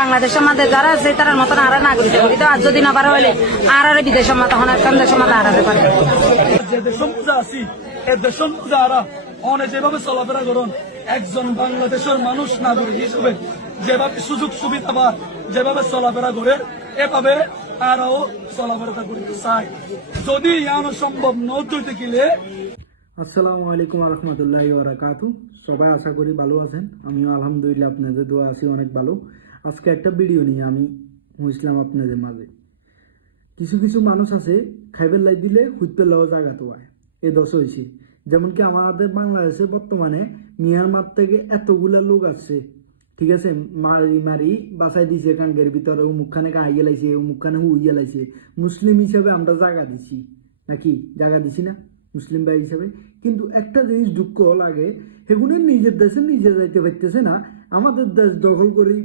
বাংলাদেশের মধ্যে যারা আছে তার মতন আর নাগরিক করিত আর যদি না পারে হইলে আর বিদেশের মতো তখন একটা দেশের মতো আড়াতে পারে যে দেশের মধ্যে আছি এ দেশের মধ্যে আরা অনেক যেভাবে চলাফেরা করুন একজন বাংলাদেশের মানুষ নাগরিক হিসেবে যেভাবে সুযোগ সুবিধা বা যেভাবে চলাফেরা করে এভাবে আরাও চলাফেরা করতে চায় যদি ইয়ানো সম্ভব নইতে গেলে। আসসালামু আলাইকুম রহমতুল্লাহি ওয়া বারাকাতু। সবাই আশা করি ভালো আছেন, আমিও আলহামদুলিল্লাহ আপনাদের দোয়া আছি অনেক ভালো। আজকে একটা ভিডিও নিয়ে আমি হইছিলাম আপনাদের মাঝে। কিছু কিছু মানুষ আছে খাইবের লাই দিলে হুইতে লওয়া জায়গা তো হয় এ দশ হয়েছে। যেমন কি আমাদের বাংলাদেশে বর্তমানে মিয়ানমার থেকে এতগুলা লোক আসছে, ঠিক আছে, মারি মারি বাসায় দিছে কাঙ্গের ভিতরে, ও মুখখানে গাই গেলাইছে, ও মুখখানে হুই গেলাইছে। মুসলিম হিসাবে আমরা জায়গা দিছি নাকি? জায়গা দিছি না মুসলিম ভাই হিসাবে? কিন্তু একটা জিনিস দুঃখ লাগে, সেগুলো নিজের দেশে নিজে যাইতে পারতেছে না, আমাদের দেশ দখল করে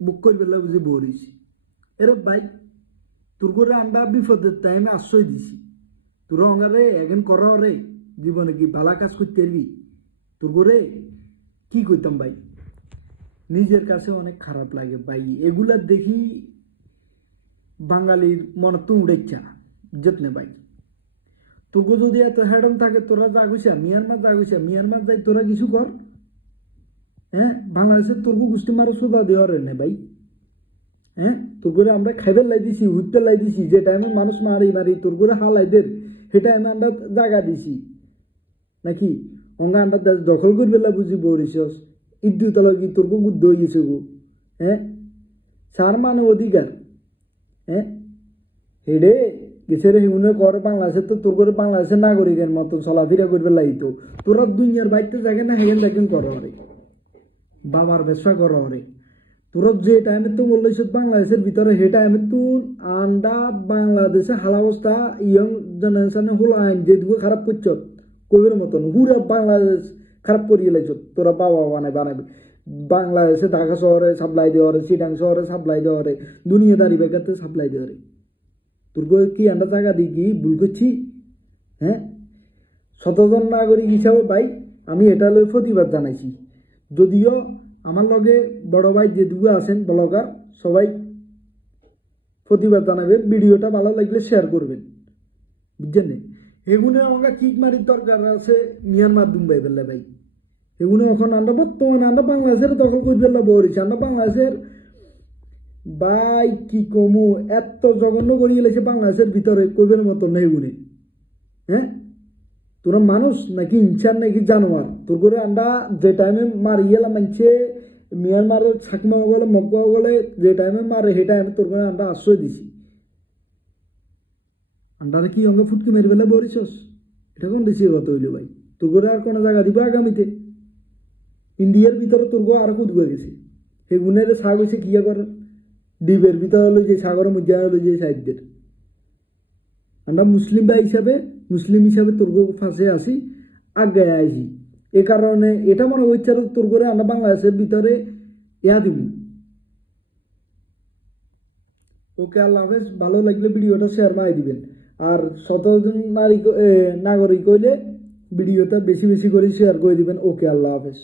বুক করে পেলে বুঝে বরিস। এরে ভাই, তোর করে আমরা বিপদের টাইমে আশ্রয় দিছি, তোরা অঙ্গারে এগেন কর রে, জীবনে কি ভালো কাজ করতে পারবি? তোর করে কি করতাম ভাই, নিজের কাছে অনেক খারাপ লাগে ভাই। এগুলা দেখি বাঙালির মনে তো উড়েচ্ছা যেতনে ভাই। তোকে যদি এত হ্যাডম থাকে, তোরা যা গেছা মিয়ানমার, যা গেছা মিয়ানমার যাই, তোরা কিছু কর। হ্যাঁ, বাংলাদেশের তোরকু গোষ্ঠী মারো সোজা দেওয়ার নে ভাই। হ্যাঁ, তোর করে আমরা খাইবার লাই দিছি, হুইতে লাই দিছি, যে টাইমে মানুষ মারি মারি তোর করে হালাইদের সে টাইমে আমরা জায়গা দিছি নাকি? অঙ্গা আমরা দেশ দখল করে বেলা বুঝি বরিস ইদ্যুতলা কি তোর গুদ্ধ হয়ে গেছে গো। হ্যাঁ, সার মানে অধিকার। হ্যাঁ, হেডে গেছে রে হিউনে করে বাংলাদেশের, তো তোর করে বাংলাদেশের নাগরিকের মতো চলাফেরা করবে লাগতো। তোরা দুনিয়ার বাইতে জাগে না, হেগেন দেখেন করো রে, বাবার ব্যবসা করো রে। তোরা যে টাইমে তো বললেছ বাংলাদেশের ভিতরে, হে টাইমে তো আন্ডা বাংলাদেশে হালা অবস্থা ইয়ং জেনারেশনে হল আইন যে দিকে খারাপ করছ কবির মতন হুরা বাংলাদেশ খারাপ করিয়ে লাইছ। তোরা বাবা বানাবে বাংলাদেশে, ঢাকা শহরে সাপ্লাই দেওয়া রে, চিটাং শহরে সাপ্লাই দেওয়া রে, দুনিয়াদারি বেকারতে সাপ্লাই দেওয়া রে। তোর কি আমরা জায়গা দিই কি ভুল করছি? হ্যাঁ, সচেতন নাগরিক হিসাবে ভাই আমি এটা লই প্রতিবাদ জানাইছি। যদিও আমার লগে বড় ভাই যে দুটো আছেন ব্লগার, সবাই প্রতিবাদ জানাবেন, ভিডিওটা ভালো লাগলে শেয়ার করবেন, বুঝছেন? এগুলো আমাকে কিক মারির দরকার আছে মিয়ানমার দুম্বাই ফেললে ভাই। এগুলো এখন আমরা বর্তমানে আমরা বাংলাদেশের দখল করে ফেললে বলেছি। আমরা বাংলাদেশের ভাই কি কমু এত জঘন্য করিয়ে লেছে বাংলাদেশের ভিতরে কইবের মতো নেই এগুলি। হ্যাঁ, তোরা মানুষ নাকি ইনসান নাকি জানোয়ার? তোর করে আমরা যে টাইমে মারি গেলাম মানছে মিয়ানমারের ছাকমা গলে মগ্গা গলে, যে টাইমে মারে সে টাইমে তোর করে আমরা আশ্রয় দিছি। আমরা কি অঙ্গে ফুটকি মেরে ফেলে বলিছস? এটা কোন দেশে কথা হইলো ভাই? তোর করে আর কোনো জায়গা দিব আগামীতে? ইন্ডিয়ার ভিতরে তোর গো আরো কুদ গেছে, সেগুনের ছাগ হয়েছে কিয়া করে ডিবের ভিতরে হলো যে সাগরের মধ্যে হলো যে সাইডদের। আমরা মুসলিম ভাই হিসাবে, মুসলিম হিসাবে তোর ফাঁসে আসি, আগে আইসি। এ কারণে এটা মনে হচ্ছে তোর করে আমরা বাংলাদেশের ভিতরে ইয়া দিব। ওকে, আল্লাহ হাফেজ। ভালো লাগলে ভিডিওটা শেয়ার মারি দিবেন। আর 17 নাগরিক হইলে ভিডিওটা বেশি বেশি করে শেয়ার করে দিবেন। ওকে, আল্লাহ হাফেজ।